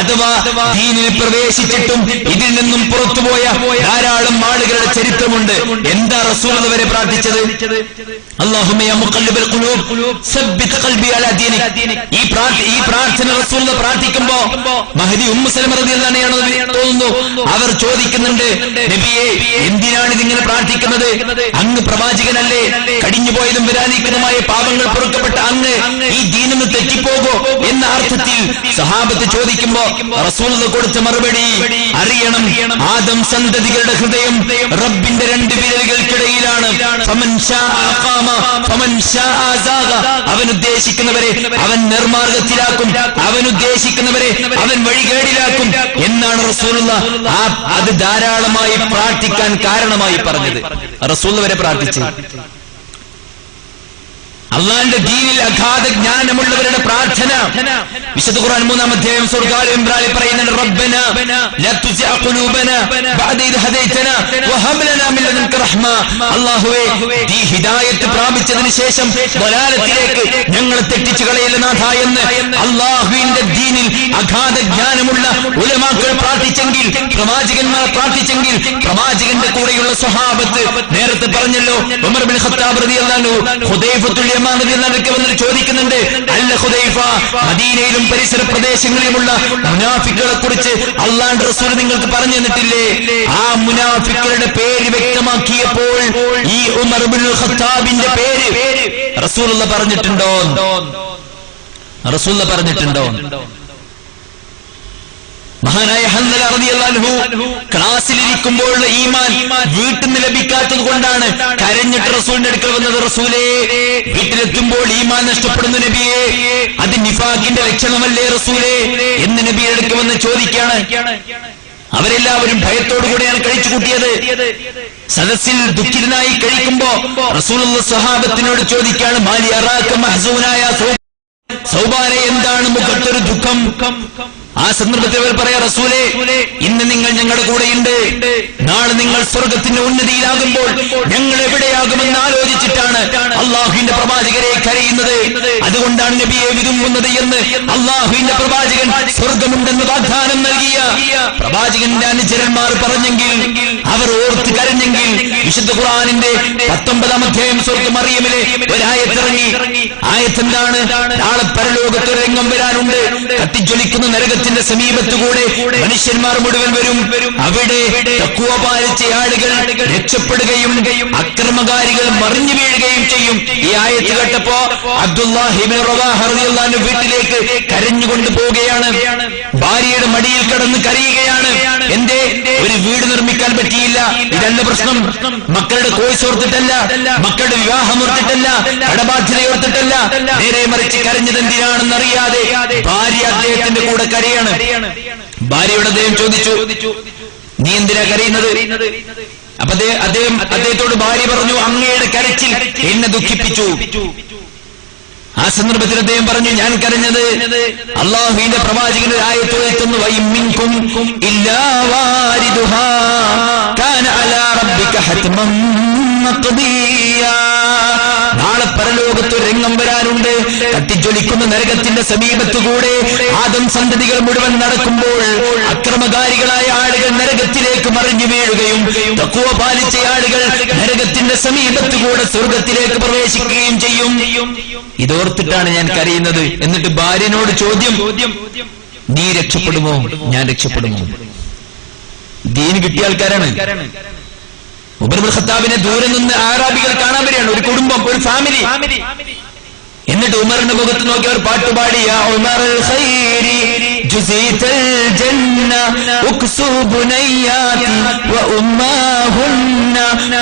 അഥവാ ദീനിൽ പ്രവേശിച്ചിട്ടും ഇതിൽ നിന്നും പുറത്തുപോയ ധാരാളം ആളുകളുടെ ചരിത്രമുണ്ട്. എന്താ റസൂൽ വരെ പ്രാർത്ഥിച്ചത്? അല്ലാഹുമ്മ യാ മുഖല്ലിബൽ ഖുലൂബ് സബ്ബിത് ഖൽബി അലാ ദീനിക്. ഈ പ്രാർത്ഥന റസൂൽ പ്രാർത്ഥിക്കുമ്പോ മഹദി ഉമ്മു സലമ റളിയല്ലാഹു അൻഹയാണെന്ന് തോന്നുന്നു. അവർ ചോദിക്കുന്നുണ്ട്, നബിയെ എന്തിനാണ് ഇതിങ്ങനെ പ്രാർത്ഥിക്കുന്നത്? അങ്ങ് പ്രവാചകനല്ലേ? കഴിഞ്ഞുപോയതും വരാനിരിക്കുന്നതുമായ പാപങ്ങൾ പൊറുക്കപ്പെട്ട അങ്ങ് ഈ ദീനിൽ തെറ്റിപ്പോകോ എന്ന അർത്ഥത്തിൽ സഹാബത്ത് ചോദിക്കുമ്പോ റസൂൽ കൊടുത്ത മറുപടി അറിയണം, ആദം സന്തതികളുടെ ഹൃദയം റബ്ബിന്റെ രണ്ട് വിരലുകൾക്കിടയിലാണ്. അവൻ ഉദ്ദേശിക്കുന്നവരെ അവൻ നിർമാർഗത്തിലാക്കും, അവൻ ഉദ്ദേശിക്കുന്നവരെ അവൻ വഴികേടിലാക്കും എന്നാണ് റസൂലുള്ളാഹ് അത് ധാരാളമായി പ്രാർത്ഥിക്കാൻ കാരണമായി പറഞ്ഞത്. റസൂൽ വരെ പ്രാർത്ഥിച്ചു. അള്ളാന്റെ ദീനിൽ അഗാധ ജ്ഞാനമുള്ളവരുടെ പ്രാർത്ഥന വിശുദ്ധ ഖുർആൻ 3-ാം അധ്യായം സൂറത്ത് ആൽ ഇംറാനിൽ പറയുന്നുണ്ട്, റബ്ബനാ ലാ തുസിഅ ഖുലൂബനാ ബഅദ ഇദ് ഹദൈതനാ വഹബ് ലനാ മിൻ ലദുൻക റഹ്മ. അല്ലാഹുവേ, ഈ ഹിദായത്ത് പ്രാപിച്ചതിന് ശേഷം ളലാലത്തിലേക്ക് ഞങ്ങളെ തെറ്റിച്ചു കളയല്ല നാഥ എന്ന് അല്ലാഹുവിന്റെ ദീനിൽ അഗാധ ജ്ഞാനമുള്ള ഉലമാക്കൾ പ്രാർത്ഥിച്ചെങ്കിൽ, പ്രവാചകന്മാർ പ്രാർത്ഥിച്ചെങ്കിൽ, പ്രവാചകന്റെ കൂടെയുള്ള സ്വഹാബത്ത് നേരത്തെ പറഞ്ഞല്ലോ, ഉമർ ഇബ്നു ഖത്താബ് റളിയല്ലാഹു അൻഹു ഹുദൈഫത്തുൽ വന്നിട്ട് ചോദിക്കുന്നുണ്ട്, അല്ല ഹുദൈഫ, മദീനയിലും പരിസര പ്രദേശങ്ങളിലുമുള്ള മുനാഫിക്കുകളെ കുറിച്ച് അല്ലാഹുവിന്റെ റസൂൽ നിങ്ങൾക്ക് പറഞ്ഞു തന്നിട്ടില്ലേ? ആ മുനാഫിക്കുകളുടെ പേര് വ്യക്തമാക്കിയപ്പോൾ ഈ ഉമർ ഇബ്നുൽ ഖത്താബിന്റെ പേര് റസൂലുള്ള പറഞ്ഞിട്ടുണ്ടോ? റസൂലുള്ള പറഞ്ഞിട്ടുണ്ടോ? മഹാനായ ഹൻസല റളിയല്ലാഹു അൻഹു ക്ലാസ്സിലിരിക്കുമ്പോഴുള്ള ഈമാൻ വീട്ടിൽ നിന്ന് ലഭിക്കാത്തത് കൊണ്ടാണ് കരഞ്ഞിട്ട് റസൂലിന്റെ അടുക്കൽ വന്നത്. റസൂലേ, വീട്ടിലെത്തുമ്പോൾ ഈമാൻ നഷ്ടപ്പെടുന്നു നബിയെ, അത് നിഫാഖിന്റെ ലക്ഷണമല്ലേ റസൂലേ എന്ന് നബിയുടെ അടുക്കൽ വന്ന് ചോദിക്കാണ്. അവരെല്ലാവരും ഭയത്തോടുകൂടിയാണ് കഴിച്ചു കൂട്ടിയത്. സദസ്സിൽ ദുഃഖിതനായി കഴിക്കുമ്പോ റസൂലുള്ളാഹി സ്വഹാബത്തിനോട് ചോദിക്കാണ്, മാലി അറാക മഹ്സൂനായ സൗബാനെ, എന്താണ് മുഖത്തൊരു ദുഃഖം? ആ സന്ദർഭത്തിൽ അവർ പറയാ, റസൂലേ, ഇന്ന് നിങ്ങൾ ഞങ്ങളുടെ കൂടെയുണ്ട്, നാളെ നിങ്ങൾ സ്വർഗത്തിന്റെ ഉന്നതിയിലാകുമ്പോൾ ഞങ്ങൾ എവിടെയാകുമെന്ന് ആലോചിച്ചിട്ടാണ് അള്ളാഹുവിന്റെ പ്രവാചകരെ കരയുന്നത്. അതുകൊണ്ടാണ് നബിയെ വിതുമ്പുന്നത് എന്ന് അള്ളാഹുവിന്റെ പ്രവാചകൻ സ്വർഗമുണ്ടെന്ന് വാഗ്ദാനം നൽകിയ പ്രവാചകന്റെ അനുചരന്മാർ പറഞ്ഞെങ്കിൽ, അവർ ഓർത്ത് കരഞ്ഞെങ്കിൽ, വിശുദ്ധ ഖുർആനിന്റെ 19-ാം അധ്യായം സൂറത്ത് മറിയമിലെ ഒരായത്തിറങ്ങി. ആയത്തെന്താണ്? നാളെ പരലോകത്ത് ഒരു രംഗം വരാനുണ്ട്. കത്തിജ്വലിക്കുന്ന നരകത്തിന്റെ സമീപത്തുകൂടെ മനുഷ്യന്മാർ മുഴുവൻ വരും. അവിടെ തഖ്വ പാലിച്ച ആളുകൾ രക്ഷപ്പെടുകയും അക്രമകാരികൾ മറിഞ്ഞു വീഴുകയും ചെയ്യും. ഈ ആയത്ത് കേട്ടപ്പോ അബ്ദുല്ലാഹി ഇബ്നു റവാഹ റളിയല്ലാഹു അൻഹു വീട്ടിലേക്ക് കരഞ്ഞുകൊണ്ട് പോവുകയാണ്. ഭാര്യയുടെ മടിയിൽ കിടന്ന് കരയുകയാണ്. എന്തേ? ഒരു വീട് നിർമ്മിക്കാൻ പറ്റിയില്ല. ഇതല്ല പ്രശ്നം. മക്കളുടെ കോഴ്സ് ഓർത്തിട്ടല്ല, മക്കളുടെ വിവാഹം ഓർത്തിട്ടല്ല, കടബാധ്യതയോർത്തിട്ടല്ല. നേരെ മറിച്ച് കരഞ്ഞത് എന്തിനാണെന്ന് അറിയാതെ ഭാര്യ അദ്ദേഹത്തിന്റെ കൂടെ കരയാണ്. ഭാര്യയോട് അദ്ദേഹം ചോദിച്ചു, നീ എന്തിനാ കരയുന്നത്? അപ്പൊ അദ്ദേഹത്തോട് ഭാര്യ പറഞ്ഞു, അങ്ങയുടെ കരച്ചിൽ എന്നെ ദുഃഖിപ്പിച്ചു. ആ സന്ദർഭത്തിൽ അദ്ദേഹം പറഞ്ഞു, ഞാൻ കരഞ്ഞത് അല്ലാഹുവിന്റെ പ്രവാചകന്റെ ആയത്ത് എത്തുന്നു, വഇമ്മിൻകും ഇല്ലാ വാരിദുഹാ കാന അലാ റബ്ബിക ഹത്മൻ മഖ്ദിയാ. നാളെ പരലോകത്ത് രംഗം വരാനുണ്ട്. കത്തിജ്വലിക്കുന്ന നരകത്തിന്റെ സമീപത്തുകൂടെ ആദം സന്തതികൾ മുഴുവൻ നടക്കുമ്പോൾ അക്രമകാരികളായ ആളുകൾ നരകത്തിലേക്ക് മറിഞ്ഞു വീഴുകയും തഖ്വ പാലിച്ച ആളുകൾ നരകത്തിന്റെ സമീപത്തുകൂടെ സ്വർഗത്തിലേക്ക് പ്രവേശിക്കുകയും ചെയ്യും. ഇതോർത്തിട്ടാണ് ഞാൻ കരയുന്നത്. എന്നിട്ട് ഭാര്യനോട് ചോദ്യം, നീ രക്ഷപ്പെടുമോ? ഞാൻ രക്ഷപ്പെടുമോ? ദീന് കിട്ടിയ ആൾക്കാരാണ്. ഉമർ ഇബ്നു ഖത്താബിനെ ദൂരെ നിന്ന് ആറാബികൾ കാണാൻ വരികയാണ്. ഒരു കുടുംബം, ഒരു ഫാമിലി. എന്നിട്ട് ഉമറിന്റെ മുഖത്ത് നോക്കി അവർ പാട്ടുപാടി, യാ ഉമറൽ ഖൈരി ജുസീതൽ ജന്ന ഉക്സു ബുനയ്യാതി വ ഉമ്മാഹുന്ന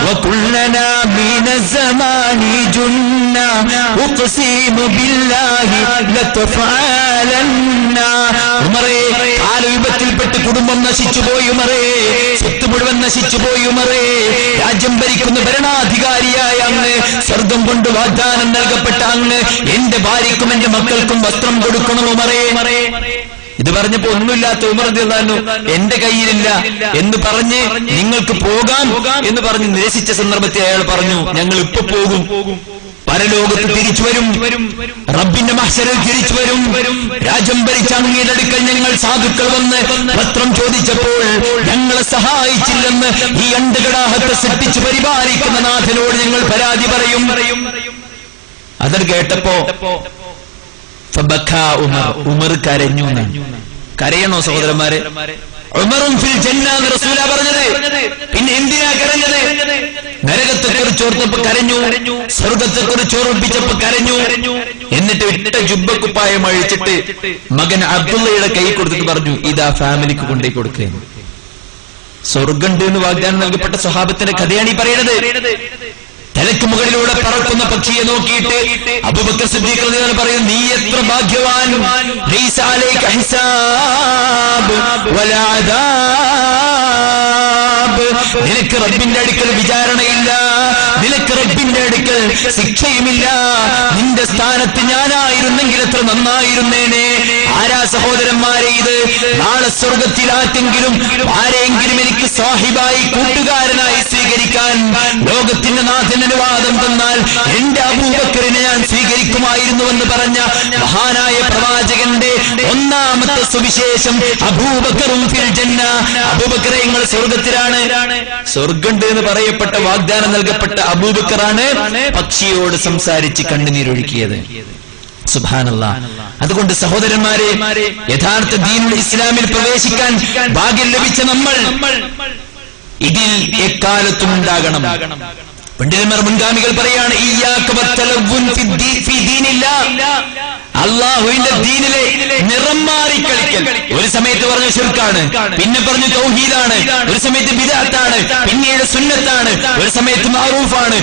വ കുല്ലനാ മിനസ് സമാനി ജുന്ന ഉഖ്സിമു ബില്ലാഹി ലതഫഅലന്ന. ഉമറേ, കാലവിപത്തിൽപ്പെട്ട് കുടുംബം നശിച്ചുപോയി ഉമറേ, സ്വത്ത് മുഴുവൻ നശിച്ചുപോയി ഉമറേ. രാജ്യം ഭരിക്കുന്ന ഭരണാധികാരിയായ അങ്ങ്, സ്വർഗം കൊണ്ട് വാഗ്ദാനം നൽകപ്പെട്ട അങ്ങ്, എന്റെ ഭാര്യക്കും എന്റെ മക്കൾക്കും വസ്ത്രം കൊടുക്കണം ഉമറേ. ഇത് പറഞ്ഞപ്പോ ഒന്നുമില്ലാത്ത ഉമർ റളിയല്ലാഹു അൻഹു എന്റെ കയ്യിലില്ല എന്ന് പറഞ്ഞ് നിങ്ങൾക്ക് പോകാം എന്ന് പറഞ്ഞ് നിരസിച്ച സന്ദർഭത്തിൽ അയാൾ പറഞ്ഞു, ഞങ്ങൾ ഇപ്പൊ പോകും. പല പരലോകത്ത് തിരിച്ചു വരും, റബ്ബിന്റെ മഹ്ശറിൽ തിരിച്ചു വരും. രാജ്യം ഭരിച്ച അങ്ങയുടെ അടുക്കൽ ഞങ്ങൾ സാധുക്കൾ വന്ന് പത്രം ചോദിച്ചപ്പോൾ ഞങ്ങളെ സഹായിച്ചില്ലെന്ന് ഈ അണ്ടകടാഹത്തെ സൃഷ്ടിച്ച് പരിപാലിക്കുന്ന നാഥനോട് ഞങ്ങൾ പരാതി പറയും. അത് കേട്ടപ്പോ ഉമർ കരഞ്ഞു. കരയണോ സഹോദരന്മാരെ? ഉമറും ഫിൽ ജന്ന എന്ന് റസൂലാ പറഞ്ഞത്. പിന്നെ എന്തിനാ കരഞ്ഞത്? നരകത്തെക്കുറിച്ച് ഓർത്തപ്പോ കരഞ്ഞു, സ്വർഗത്തെക്കുറിച്ച് ഓർമ്മിപ്പിച്ചപ്പോ കരഞ്ഞു. എന്നിട്ട് ഇട്ട ജുബ്ബക്കുപ്പായം അഴിച്ചിട്ട് മകൻ അബ്ദുള്ളയുടെ കൈ കൊടുത്തിട്ട് പറഞ്ഞു, ഇതാ ഫാമിലിക്ക് കൊണ്ടേ കൊടുക്കുക. സ്വർഗണ്ട് എന്ന് വാഗ്ദാനം നൽകപ്പെട്ട സ്വഹാബത്തിന്റെ കഥയാണ് ഈ പറയുന്നത്. തലക്ക് മുകളിലൂടെ പറക്കുന്ന പക്ഷിയെ നോക്കിയിട്ട് അബൂബക്കർ സിദ്ദീഖ് റളിയല്ലാഹു അൻഹു പറയും, നീ എത്ര ഭാഗ്യവാൻ, ലൈസ അലൈക ഹിസാബ് വലാ അദാബ്, നിനക്ക് റബ്ബിന്റെ അടുക്കൽ വിചാരണയില്ല, നിനക്ക് റബ്ബിന്റെ അടുക്കൽ ശിക്ഷയുമില്ല. നിന്റെ സ്ഥാനത്ത് ഞാനായിരുന്നെങ്കിൽ എത്ര നന്നായിരുന്നേനെ. ആരാ സഹോദരന്മാരെ ഇത്? നാളെ സ്വർഗത്തിൽ ആരെങ്കിലും എനിക്ക് സാഹിബായി, കൂട്ടുകാരനായി സ്വീകരിക്കാൻ ലോകത്തിന്റെ നാഥൻ അനുവാദം തന്നാൽ എന്റെ അബൂബക്കറിനെ ഞാൻ സ്വീകരിക്കുമായിരുന്നുവെന്ന് പറഞ്ഞ മഹാനായ പ്രവാചകന്റെ ഒന്നാമത്തെ സുവിശേഷം അബൂബക്കറും ഫിൽ ജന്ന. അബൂബക്കറെ നിങ്ങൾ സ്വർഗത്തിലാണ്. സ്വർഗണ്ട് എന്ന് പറയപ്പെട്ട വാഗ്ദാനം നൽകപ്പെട്ട അബൂബക്കറാണ് പക്ഷിയോട് സംസാരിച്ച് കണ്ണുനീരൊഴുക്കിയത്. സുബ്ഹാനല്ലാഹ്. അതുകൊണ്ട് സഹോദരന്മാരെ, യഥാർത്ഥ ദീനുൽ ഇസ്ലാമിൽ പ്രവേശിക്കാൻ ഭാഗ്യം ലഭിച്ച നമ്മൾ ഇതിൽ എക്കാലത്തും ഉണ്ടാകണം. പണ്ഡിതന്മാർ, മുൻഗാമികൾ പറയാണ്, അള്ളാഹുവിന്റെ ദീനിലെ നിറം മാറി കളിക്കൽ. ഒരു സമയത്ത് പറഞ്ഞു ശിർക്കാണ്, പിന്നെ പറഞ്ഞു തൗഹീദാണ്, ഒരു സമയത്ത് ബിദ്അത്താണ്, പിന്നീട് സുന്നത്താണ്, ഒരു സമയത്ത് മഅറൂഫാണ്,